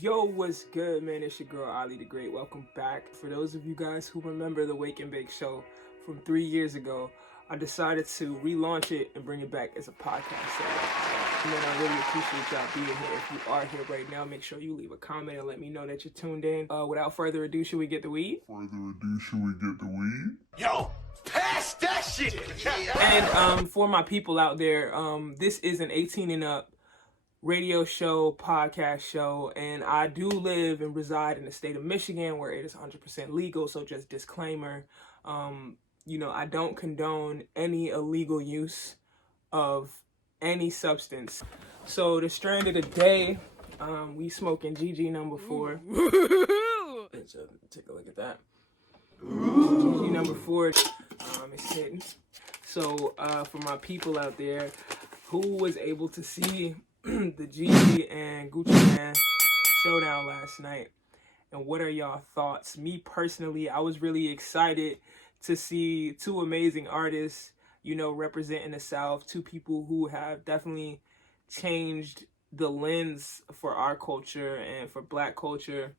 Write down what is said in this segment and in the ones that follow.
Yo, what's good, man? It's your girl, Ali the Great. Welcome back. For those of you guys who remember the Wake and Bake show from 3 years ago, I decided to relaunch it and bring it back as a podcast. So, man, I really appreciate y'all being here. If you are here right now, make sure you leave a comment and let me know that you're tuned in. Without further ado, should we get the weed? Yo, pass that shit! And for my people out there, this is an 18 and up radio show, podcast show, and I do live and reside in the state of Michigan where it is 100% legal. So just disclaimer, I don't condone any illegal use of any substance. So the strand of the day, we smoking GG number 4. Let's take a look at that. GG number 4, it's hitting. So for my people out there who was able to see the GG and Gucci Mane showdown last night, and what are y'all thoughts? Me personally, I was really excited to see two amazing artists, representing the South, two people who have definitely changed the lens for our culture and for Black culture,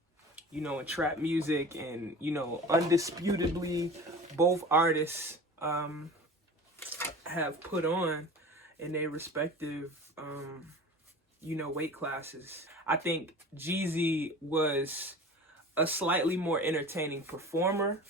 in trap music, and undisputably both artists have put on in their respective weight classes. I think Jeezy was a slightly more entertaining performer,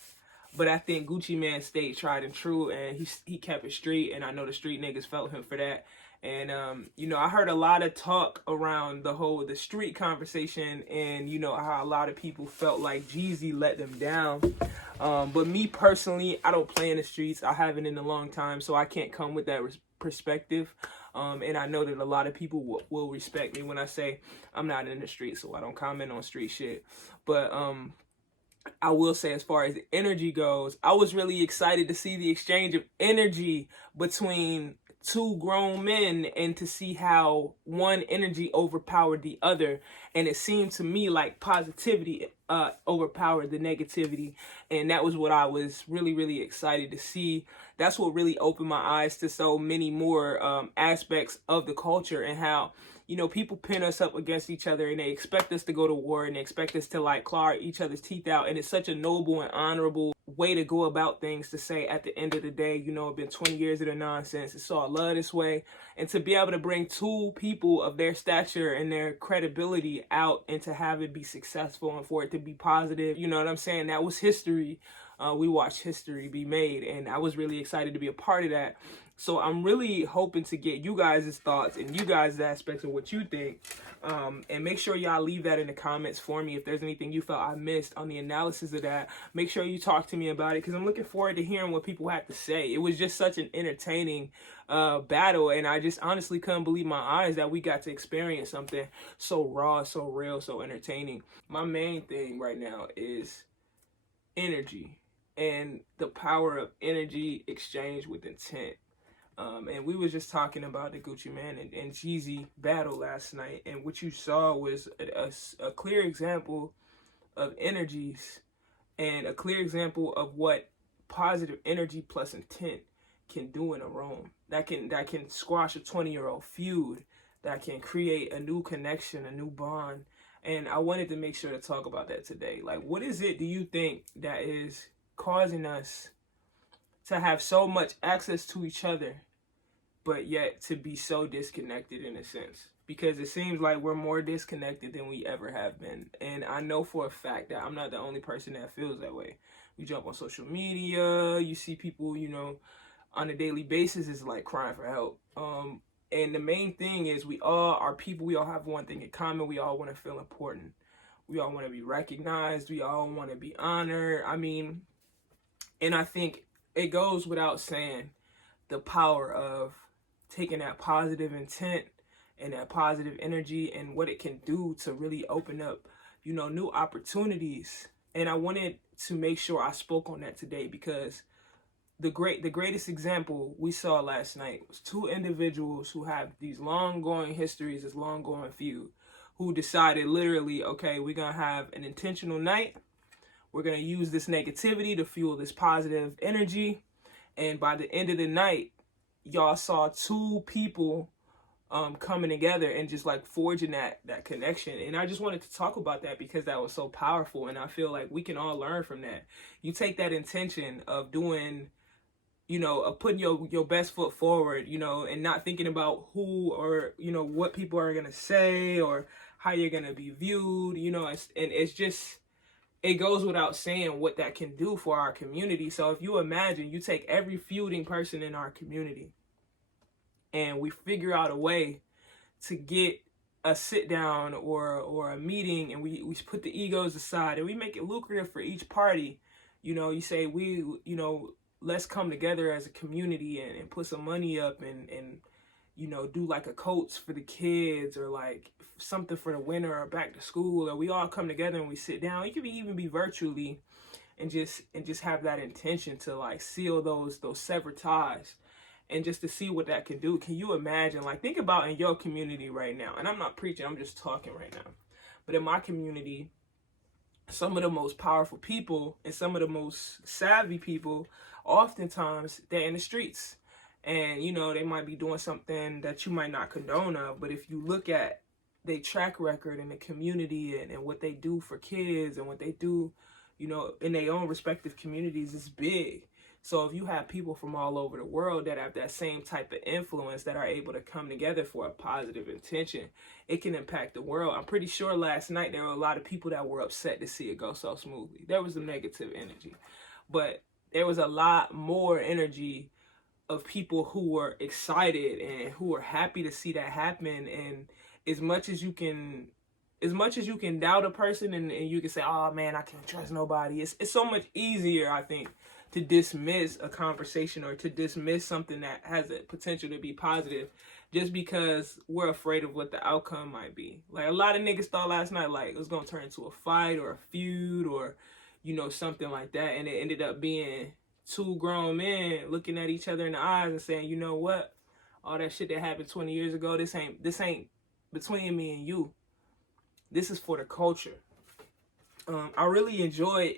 but I think Gucci Mane stayed tried and true, and he kept it street, and I know the street niggas felt him for that. And I heard a lot of talk around the street conversation, and how a lot of people felt like Jeezy let them down. But me personally, I don't play in the streets. I haven't in a long time, so I can't come with that perspective. And I know that a lot of people will respect me when I say I'm not in the street, so I don't comment on street shit. But I will say, as far as energy goes, I was really excited to see the exchange of energy between two grown men and to see how one energy overpowered the other. And it seemed to me like positivity overpowered the negativity. And that was what I was really, really excited to see. That's what really opened my eyes to so many more aspects of the culture, and how, people pin us up against each other, and they expect us to go to war, and they expect us to claw each other's teeth out. And it's such a noble and honorable way to go about things, to say at the end of the day, it's been 20 years of the nonsense. It's all love this way. And to be able to bring two people of their stature and their credibility out, and to have it be successful and for it to be positive, you know what I'm saying? That was history. We watched history be made, and I was really excited to be a part of that. So I'm really hoping to get you guys' thoughts and you guys' aspects of what you think. And make sure y'all leave that in the comments for me. If there's anything you felt I missed on the analysis of that, make sure you talk to me about it, because I'm looking forward to hearing what people have to say. It was just such an entertaining battle, and I just honestly couldn't believe my eyes that we got to experience something so raw, so real, so entertaining. My main thing right now is energy and the power of energy exchange with intent. And we were just talking about the Gucci Mane and Jeezy battle last night, and what you saw was a clear example of energies, and a clear example of what positive energy plus intent can do in a room. That can squash a 20-year-old feud, that can create a new connection, a new bond. And I wanted to make sure to talk about that today. Like, what is it do you think that is causing us to have so much access to each other, but yet to be so disconnected in a sense? Because it seems like we're more disconnected than we ever have been. And I know for a fact that I'm not the only person that feels that way. You jump on social media, you see people, on a daily basis is like crying for help. And the main thing is, we all are people. We all have one thing in common. We all want to feel important. We all want to be recognized. We all want to be honored. And I think it goes without saying the power of taking that positive intent and that positive energy and what it can do to really open up, new opportunities. And I wanted to make sure I spoke on that today, because the greatest example we saw last night was two individuals who have these long-going histories, this long-going feud, who decided literally, okay, we're going to have an intentional night. We're going to use this negativity to fuel this positive energy. And by the end of the night, y'all saw two people coming together and just like forging that connection. And I just wanted to talk about that because that was so powerful, and I feel like we can all learn from that. You take that intention of doing, of putting your best foot forward, and not thinking about who or what people are gonna say or how you're gonna be viewed, and it's just, it goes without saying what that can do for our community. So if you imagine, you take every feuding person in our community and we figure out a way to get a sit down or a meeting, and we put the egos aside and we make it lucrative for each party. You say, let's come together as a community and put some money up and do like a coats for the kids, or like something for the winter or back to school, or we all come together and we sit down. It could even be virtually, and just have that intention to like seal those severed ties, and just to see what that can do. Can you imagine? Like, think about in your community right now, and I'm not preaching, I'm just talking right now. But in my community, some of the most powerful people and some of the most savvy people, oftentimes they're in the streets. And, they might be doing something that you might not condone of. But if you look at their track record in the community and what they do for kids and what they do, in their own respective communities, it's big. So if you have people from all over the world that have that same type of influence, that are able to come together for a positive intention, it can impact the world. I'm pretty sure last night there were a lot of people that were upset to see it go so smoothly. There was some negative energy, but there was a lot more energy of people who were excited and who were happy to see that happen. And as much as you can doubt a person, and you can say, oh man, I can't trust nobody, it's so much easier, I think, to dismiss a conversation or to dismiss something that has a potential to be positive, just because we're afraid of what the outcome might be. Like, a lot of niggas thought last night like it was gonna turn into a fight or a feud or something like that, and it ended up being two grown men looking at each other in the eyes and saying, you know what, all that shit that happened 20 years ago, this ain't between me and you. This is for the culture. I really enjoyed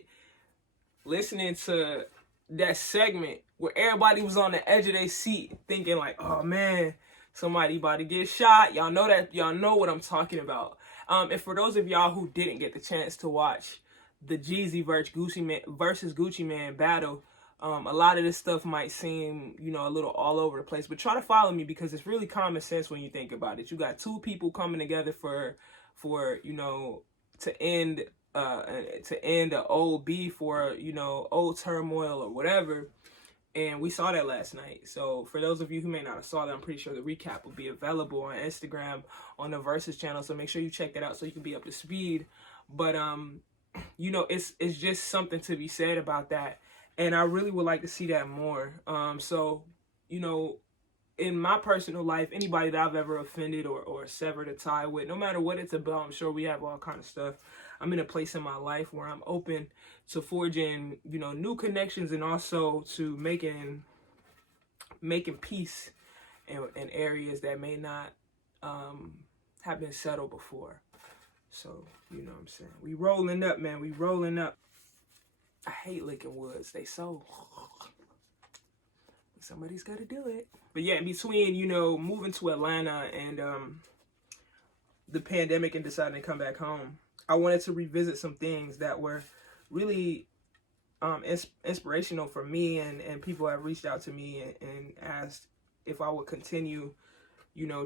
listening to that segment where everybody was on the edge of their seat thinking like, oh man, somebody about to get shot. Y'all know what I'm talking about. And for those of y'all who didn't get the chance to watch the Jeezy versus Gucci Man battle, a lot of this stuff might seem, a little all over the place, but try to follow me because it's really common sense when you think about it. You got two people coming together for to end the old beef or old turmoil or whatever. And we saw that last night. So for those of you who may not have saw that, I'm pretty sure the recap will be available on Instagram on the Versus channel. So make sure you check that out so you can be up to speed. But it's just something to be said about that. And I really would like to see that more. So, in my personal life, anybody that I've ever offended or severed a tie with, no matter what it's about, I'm sure we have all kind of stuff. I'm in a place in my life where I'm open to forging, new connections, and also to making peace in areas that may not have been settled before. So, you know what I'm saying? We rolling up, man. We rolling up. I hate licking woods. They so... Somebody's got to do it. But yeah, in between, moving to Atlanta and the pandemic and deciding to come back home, I wanted to revisit some things that were really inspirational for me, and people have reached out to me and asked if I would continue,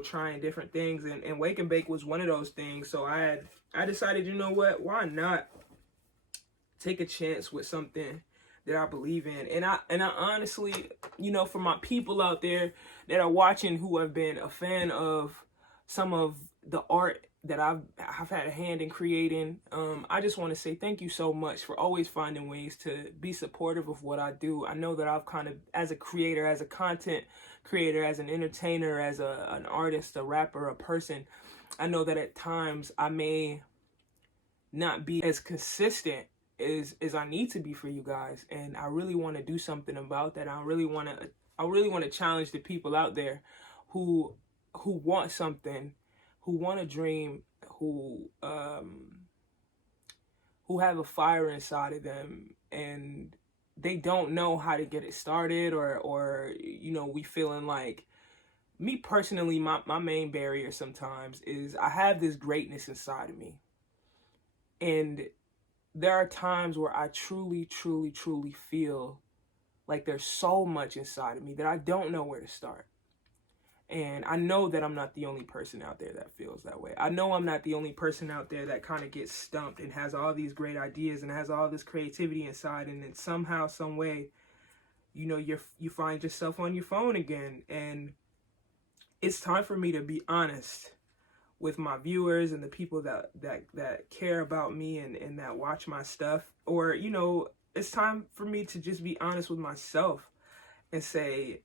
trying different things. And Wake and Bake was one of those things. So I decided, why not take a chance with something that I believe in. And I honestly, for my people out there that are watching who have been a fan of some of the art that I've had a hand in creating, I just want to say thank you so much for always finding ways to be supportive of what I do. I know that I've kind of, as a creator, as a content creator, as an entertainer, as an artist, a rapper, a person, I know that at times I may not be as consistent as I need to be for you guys, and I really want to do something about that. I really want to challenge the people out there who want something, who want a dream, who have a fire inside of them, and they don't know how to get it started, or we feeling like me personally, my main barrier sometimes is I have this greatness inside of me. And there are times where I truly, truly, truly feel like there's so much inside of me that I don't know where to start. And I know that I'm not the only person out there that feels that way. I know I'm not the only person out there that kind of gets stumped and has all these great ideas and has all this creativity inside, and then somehow, some way, you find yourself on your phone again. And it's time for me to be honest with my viewers and the people that care about me and that watch my stuff. Or, it's time for me to just be honest with myself and say,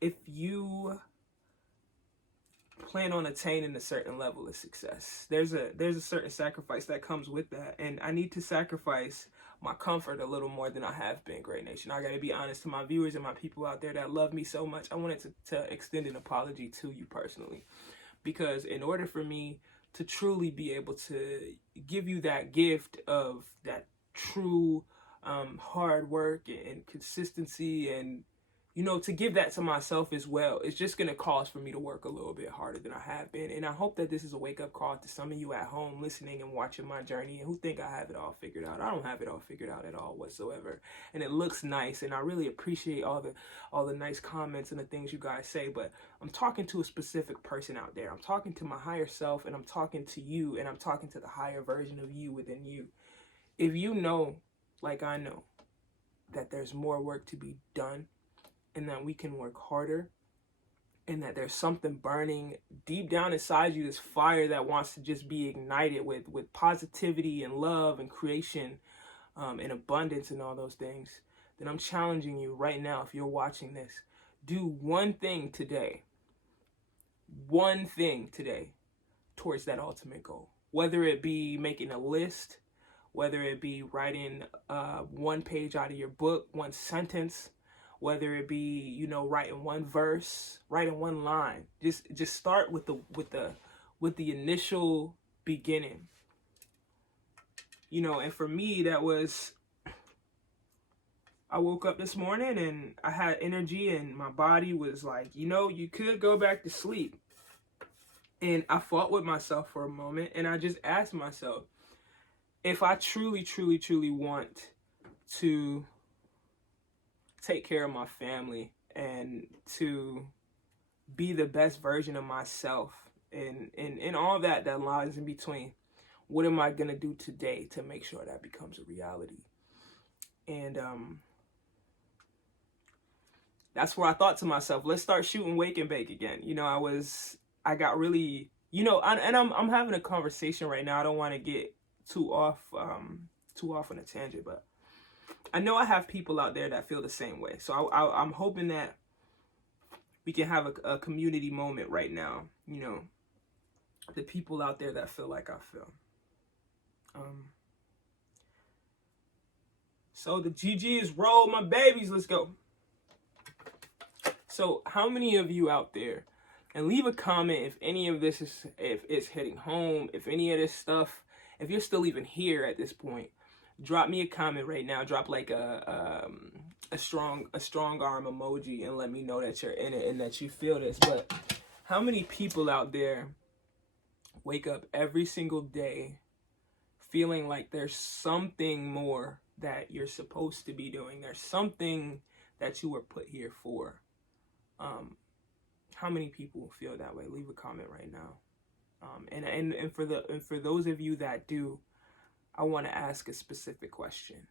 if you plan on attaining a certain level of success, there's a certain sacrifice that comes with that. And I need to sacrifice my comfort a little more than I have been, Great Nation. I got to be honest to my viewers and my people out there that love me so much. I wanted to extend an apology to you personally, because in order for me to truly be able to give you that gift of that true hard work and consistency, and to give that to myself as well, it's just going to cause for me to work a little bit harder than I have been. And I hope that this is a wake-up call to some of you at home listening and watching my journey and who think I have it all figured out. I don't have it all figured out at all whatsoever. And it looks nice, and I really appreciate all the nice comments and the things you guys say, but I'm talking to a specific person out there. I'm talking to my higher self, and I'm talking to you, and I'm talking to the higher version of you within you. If you know, like I know, that there's more work to be done, and that we can work harder, and that there's something burning deep down inside you, this fire that wants to just be ignited with positivity and love and creation and abundance and all those things, then I'm challenging you right now, if you're watching this, do one thing today towards that ultimate goal. Whether it be making a list, whether it be writing one page out of your book, one sentence, whether it be, writing one verse, writing one line. Just start with the initial beginning. And for me, that was, I woke up this morning and I had energy, and my body was like, you could go back to sleep. And I fought with myself for a moment, and I just asked myself, if I truly, truly, truly want to take care of my family and to be the best version of myself and all that lies in between, what am I going to do today to make sure that becomes a reality? And that's where I thought to myself, let's start shooting Wake and Bake again. I got really, I'm having a conversation right now. I don't want to get too off on a tangent, but I know I have people out there that feel the same way. So I'm hoping that we can have a community moment right now. The people out there that feel like I feel. So the GG is roll, my babies. Let's go. So how many of you out there, and leave a comment if any of this is, if it's hitting home, if any of this stuff, if you're still even here at this point, drop me a comment right now. Drop like a strong arm emoji and let me know that you're in it and that you feel this. But how many people out there wake up every single day feeling like there's something more that you're supposed to be doing? There's something that you were put here for. How many people feel that way? Leave a comment right now. And for those of you that do, I want to ask a specific question.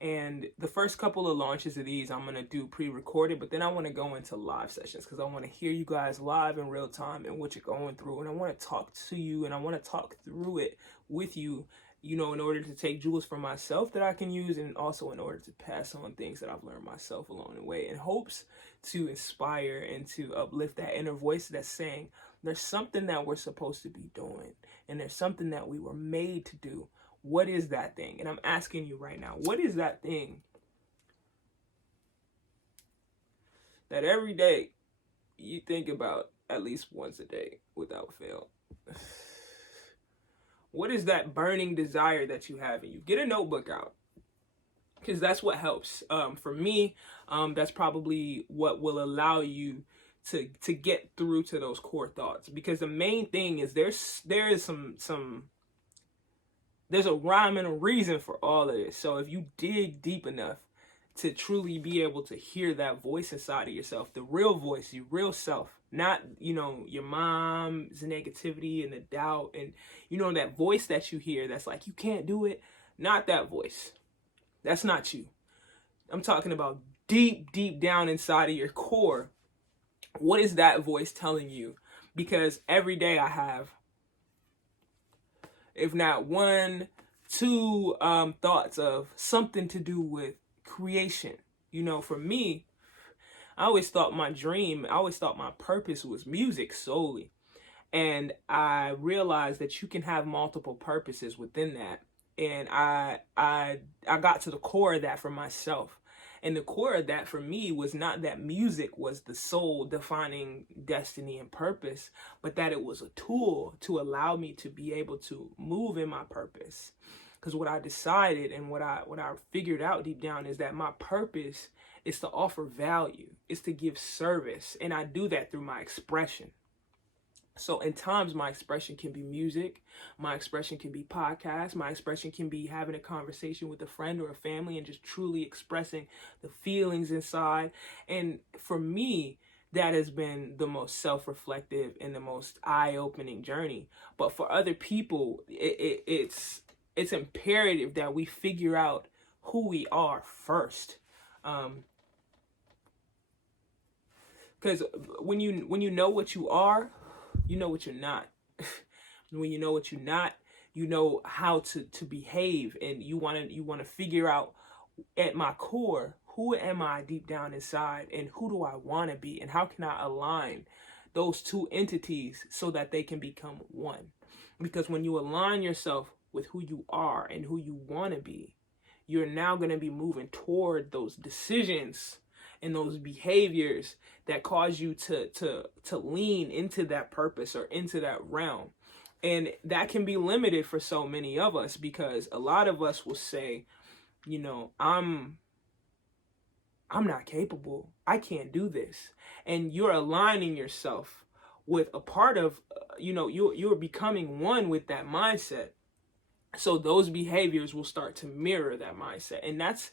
And the first couple of launches of these, I'm going to do pre-recorded, but then I want to go into live sessions because I want to hear you guys live in real time and what you're going through. And I want to talk to you, and I want to talk through it with you, in order to take jewels from myself that I can use, and also in order to pass on things that I've learned myself along the way, in hopes to inspire and to uplift that inner voice that's saying, there's something that we're supposed to be doing, and there's something that we were made to do. What is that thing? And I'm asking you right now, what is that thing that every day you think about at least once a day without fail? What is that burning desire that you have in you? Get a notebook out. because that's what helps. For me, that's probably what will allow you to get through to those core thoughts. Because the main thing is there's a rhyme and a reason for all of this. So if you dig deep enough to truly be able to hear that voice inside of yourself, the real voice, your real self, not, your mom's negativity and the doubt and, that voice that you hear that's like, you can't do it. Not that voice. That's not you. I'm talking about deep, deep down inside of your core. What is that voice telling you? Because every day I have, if not one, two thoughts of something to do with creation. For me, I always thought my purpose was music solely. And I realized that you can have multiple purposes within that. And I got to the core of that for myself. And the core of that for me was not that music was the sole defining destiny and purpose, but that it was a tool to allow me to be able to move in my purpose. Because what I decided and what I figured out deep down is that my purpose is to offer value, is to give service. And I do that through my expression. So in times, my expression can be music, my expression can be podcasts, my expression can be having a conversation with a friend or a family and just truly expressing the feelings inside. And for me, that has been the most self-reflective and the most eye-opening journey. But for other people, it's imperative that we figure out who we are first. Because when you know what you are, you know what you're not. When you know what you're not, you know how to behave, and you want to figure out at my core, who am I deep down inside, and who do I want to be, and how can I align those two entities so that they can become one. Because when you align yourself with who you are and who you want to be, you're now going to be moving toward those decisions and those behaviors that cause you to lean into that purpose or into that realm. And that can be limited for so many of us, because a lot of us will say, I'm not capable. I can't do this. And you're aligning yourself with a part of, you're becoming one with that mindset. So those behaviors will start to mirror that mindset. And that's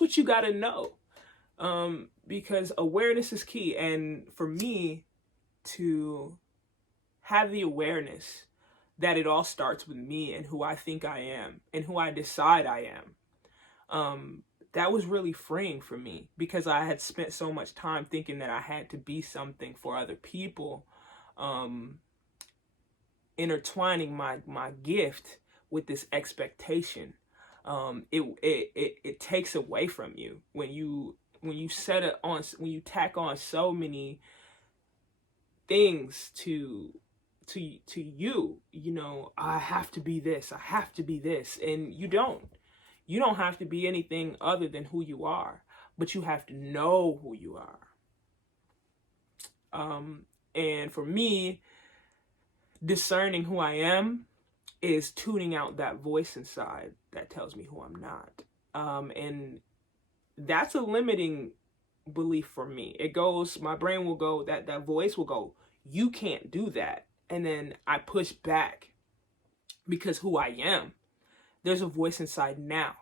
what you got to know. Because awareness is key. And for me to have the awareness that it all starts with me and who I think I am and who I decide I am, that was really freeing for me, because I had spent so much time thinking that I had to be something for other people, intertwining my gift with this expectation. It takes away from you when you tack on so many things to you. I have to be this, I have to be this, and you don't have to be anything other than who you are, but you have to know who you are. And for me, discerning who I am is tuning out that voice inside that tells me who I'm not. And that's a limiting belief for me. My brain will go, that voice will go, you can't do that. And then I push back, because who I am, there's a voice inside now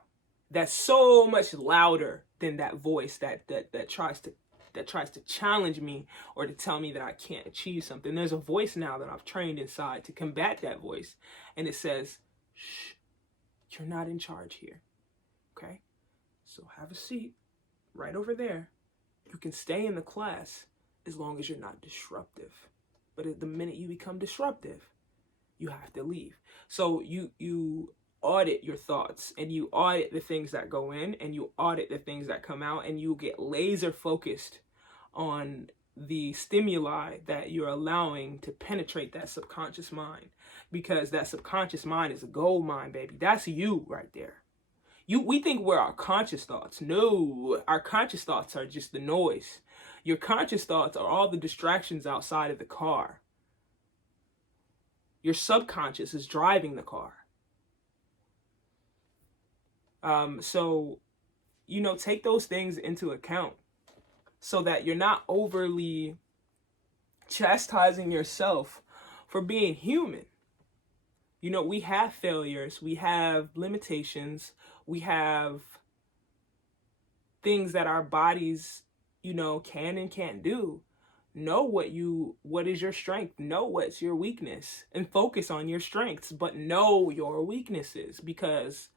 that's so much louder than that voice that tries to challenge me or to tell me that I can't achieve something. There's a voice now that I've trained inside to combat that voice. And it says, shh, you're not in charge here. Okay? So have a seat right over there. You can stay in the class as long as you're not disruptive. But at the minute you become disruptive, you have to leave. So you audit your thoughts, and you audit the things that go in, and you audit the things that come out, and you get laser focused on the stimuli that you're allowing to penetrate that subconscious mind. Because that subconscious mind is a gold mine, baby. That's you right there. We think we're our conscious thoughts. No, our conscious thoughts are just the noise. Your conscious thoughts are all the distractions outside of the car. Your subconscious is driving the car. So take those things into account so that you're not overly chastising yourself for being human. We have failures, we have limitations, we have things that our bodies, can and can't do. Know what is your strength, know what's your weakness, and focus on your strengths, but know your weaknesses, because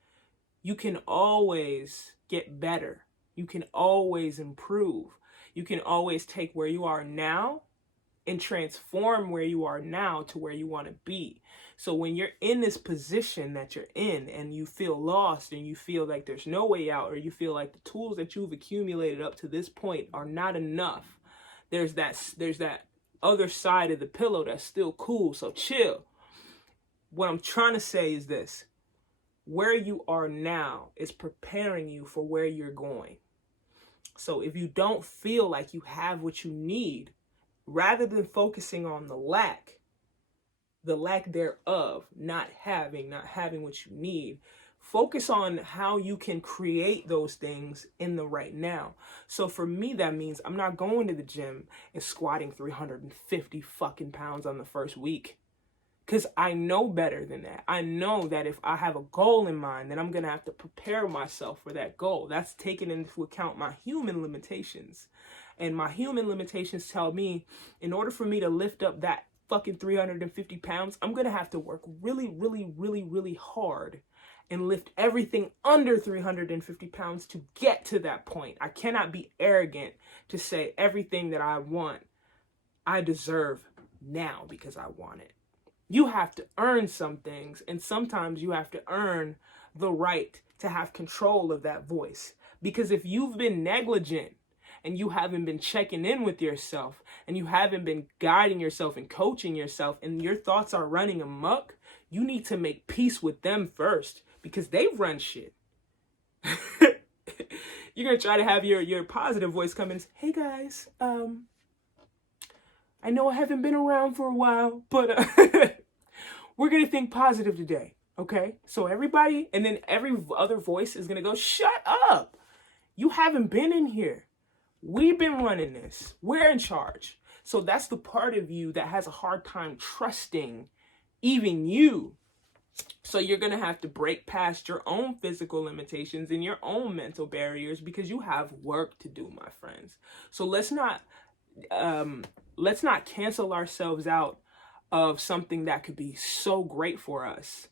you can always get better. You can always improve. You can always take where you are now and transform where you are now to where you want to be. So when you're in this position that you're in and you feel lost and you feel like there's no way out, or you feel like the tools that you've accumulated up to this point are not enough, there's that other side of the pillow that's still cool. So chill. What I'm trying to say is this: where you are now is preparing you for where you're going. So if you don't feel like you have what you need, rather than focusing on the lack thereof, not having what you need, focus on how you can create those things in the right now. So for me, that means I'm not going to the gym and squatting 350 fucking pounds on the first week. Because I know better than that. I know that if I have a goal in mind, then I'm going to have to prepare myself for that goal. That's taking into account my human limitations. And my human limitations tell me, in order for me to lift up that fucking 350 pounds, I'm going to have to work really, really, really, really hard and lift everything under 350 pounds to get to that point. I cannot be arrogant to say everything that I want, I deserve now because I want it. You have to earn some things, and sometimes you have to earn the right to have control of that voice. Because if you've been negligent and you haven't been checking in with yourself, and you haven't been guiding yourself and coaching yourself, and your thoughts are running amok, you need to make peace with them first, because they run shit. You're going to try to have your positive voice come in and say, hey guys, I know I haven't been around for a while, but we're going to think positive today, okay? So everybody, and then every other voice is going to go, shut up. You haven't been in here. We've been running this. We're in charge. So that's the part of you that has a hard time trusting even you. So you're going to have to break past your own physical limitations and your own mental barriers, because you have work to do, my friends. So let's not cancel ourselves out of something that could be so great for us,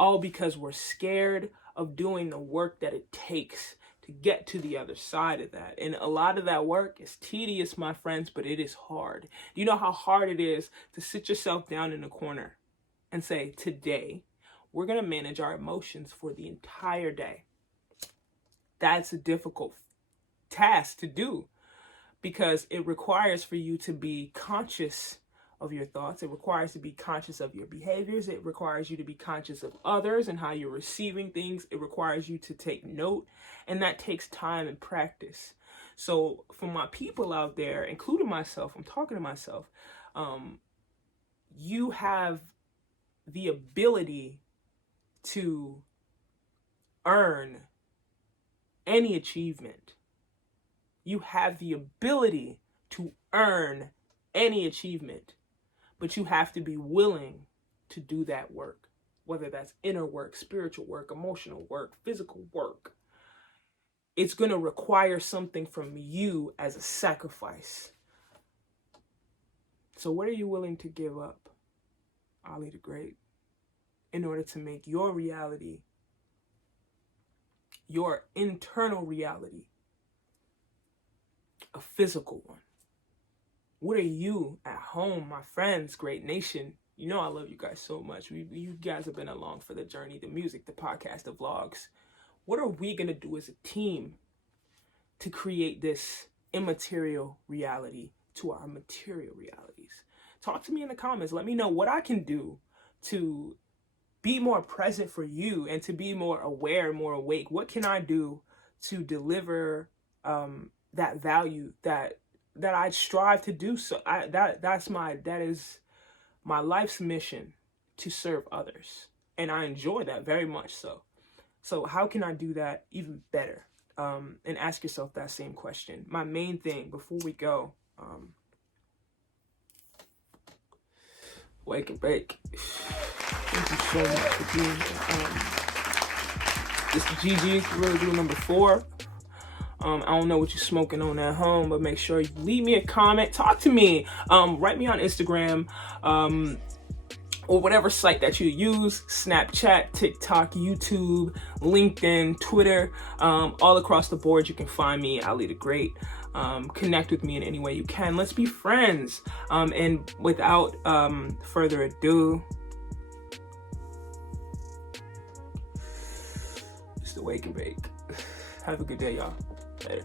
all because we're scared of doing the work that it takes to get to the other side of that. And a lot of that work is tedious, my friends, but it is hard. Do you know how hard it is to sit yourself down in a corner and say, today, we're going to manage our emotions for the entire day? That's a difficult task to do, because it requires for you to be conscious of your thoughts. It requires to be conscious of your behaviors. It requires you to be conscious of others and how you're receiving things. It requires you to take note, and that takes time and practice. So for my people out there, including myself, I'm talking to myself, you have the ability to earn any achievement. You have the ability to earn any achievement, but you have to be willing to do that work, whether that's inner work, spiritual work, emotional work, physical work. It's going to require something from you as a sacrifice. So what are you willing to give up, Ali the Great, in order to make your reality, your internal reality, a physical one? What are you at home, my friends, great nation? You know I love you guys so much. You guys have been along for the journey, the music, the podcast, the vlogs. What are we going to do as a team to create this immaterial reality to our material realities? Talk to me in the comments. Let me know what I can do to be more present for you and to be more aware, more awake. What can I do to deliver that value that I strive to do? So that is my life's mission, to serve others, and I enjoy that very much. So how can I do that even better? and ask yourself that same question. My main thing before we go, Wake and Bake. Thank you so much for being here. This is GG, Gorilla Glue number 4. I don't know what you're smoking on at home, but make sure you leave me a comment. Talk to me. Write me on Instagram, or whatever site that you use, Snapchat, TikTok, YouTube, LinkedIn, Twitter, all across the board. You can find me, Ali the Great. Connect with me in any way you can. Let's be friends. And without further ado, it's the Wake and Bake. Have a good day, y'all. Later.